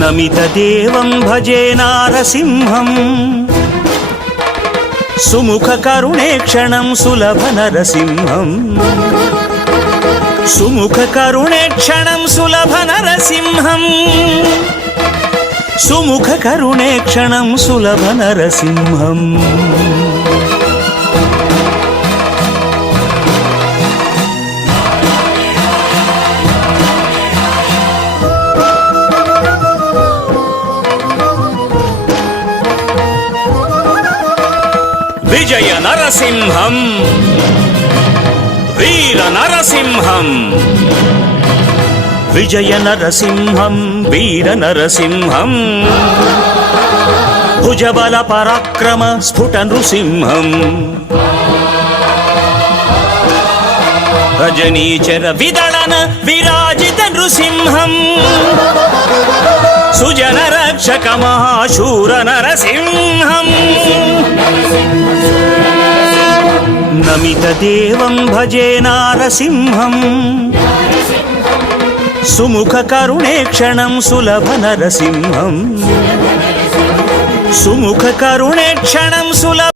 నమితదేవం భజే నారసింహం సుముఖ కరుణేక్షణం సులభ నరసింహం సుముఖ కరుణేక్షణం సులభ నరసింహం సుముఖ కరుణేక్షణం సులభ నరసింహం విజయ నరసింహం వీర నరసింహం విజయ నరసింహం వీర నరసింహం భుజబల పరాక్రమ స్ఫుట నృసింహం రజనీచర విదళన విరాజిత నృసింహం సుజన రక్షక మహాశూర నరసింహం నమితదేవం భజే నారసింహం సుముఖ కరుణేక్షణం సులభ నరసింహం సుముఖ కరుణేక్షణం సులభ